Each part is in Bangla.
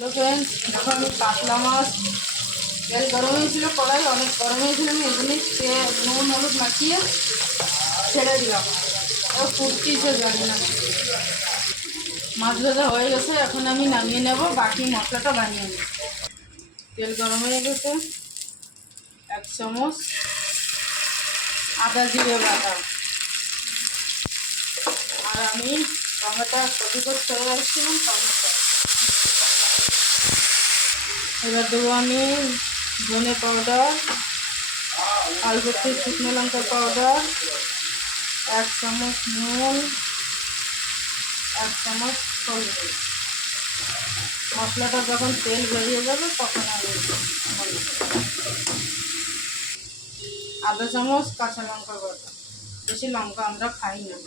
হ্যালো ফ্রেন্ডস, দেখো আমি কাতলা মাছ তেল গরম হয়েছিল, কড়াই অনেক গরম হয়েছিল, আমি এগুলি নুন হলুদ মাখিয়ে ছেড়ে দিলাম। ও ফুটতিছে জানি না। মাছ ভাজা হয়ে গেছে, এখন আমি নামিয়ে নেব, বাকি মশলাটা বানিয়ে নেব। তেল গরম হয়ে গেছে, 1 চামচ আদা জিরে বাটা, আর আমি টমেটো কচি করতে হয়ে আসছিলাম টমেটো। এবার দেবো আমি ধনে পাউডার, অল্প একটু শুকনো লঙ্কা পাউডার, 1 চামচ নুন, 1 চামচ হলুদ। মশলাটা যখন তেল বেরিয়ে যাবে তখন আমি আধা চামচ কাঁচা লঙ্কা বাটা, বেশি লঙ্কা আমরা খাই না।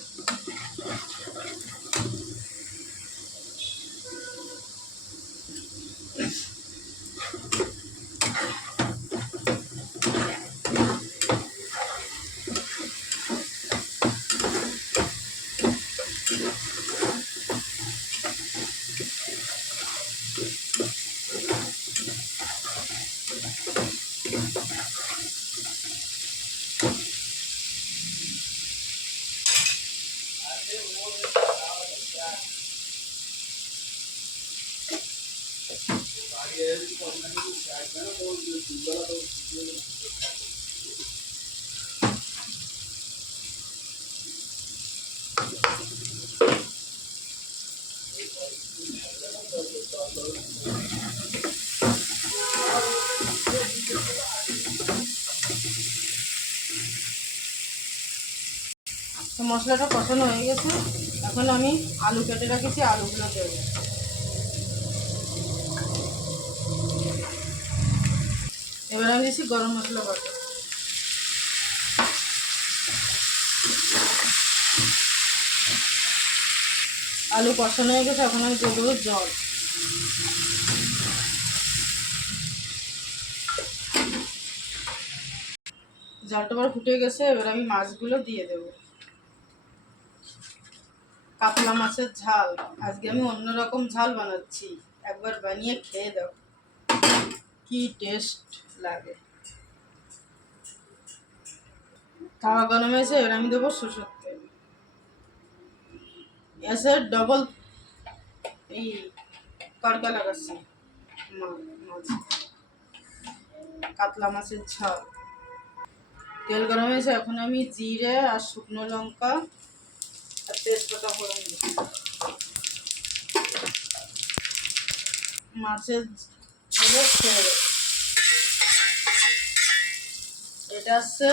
মশলাটা কষানো হয়ে গেছে, এখন আমি আলু কেটে রাখেছি, আলুগুলো দেবো। এবার আমি দিচ্ছি গরম মশলা বাটা। আলু কষানো হয়ে গেছে, এখন আমি দিয়ে দেবো জল। জলটা আবার ফুটে গেছে, এবার আমি মাছগুলো দিয়ে দেবো। কাতলা মাছের ঝাল, আজকে আমি অন্যরকম ঝাল বানাচ্ছি, একবার বানিয়ে খেয়ে দাও, কি টেস্ট লাগে। তাওয়া গরম হয়েছে, এবার আমি দেবো সরষের তেল। এসে ডবল এই তড়কা লাগাচ্ছি মাছ, কাতলা মাছের ঝাল। তেল গরম হয়েছে, এখন আমি জিরে আর শুকনো লঙ্কা আর তেজপাতা ফোড়ন দিই। মাছের ঝোলে ছেড়ে দেব। এটা হচ্ছে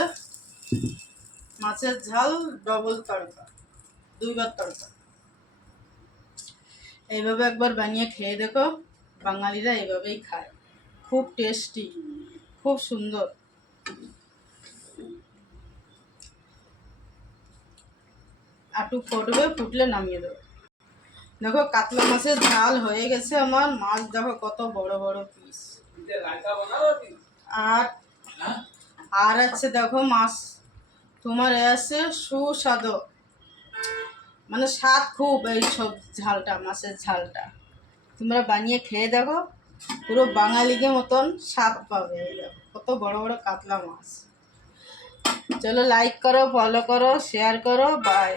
মাছের ঝাল ডবল তড়কা, 2বার তড়কা। এইভাবে একবার বানিয়ে খেয়ে দেখো, বাঙালিরা এইভাবেই খায়, খুব টেস্টি, খুব সুন্দর। একটু ফুটবে, ফুটলে নামিয়ে দেবো। দেখো কাতলা মাছের ঝাল হয়ে গেছে আমার, মাছ দেখো কত বড় বড় পিস। আর আর আছে দেখো মাছ তোমার আছে সুস্বাদু, মানে স্বাদ খুব এই সব ঝালটা, মাছের ঝালটা তোমরা বানিয়ে খেয়ে দেখো, পুরো বাঙালিকে মতন স্বাদ পাবে। এই দেখো কত বড় বড় কাতলা মাছ। চলো লাইক করো, ফলো করো, শেয়ার করো, বাই।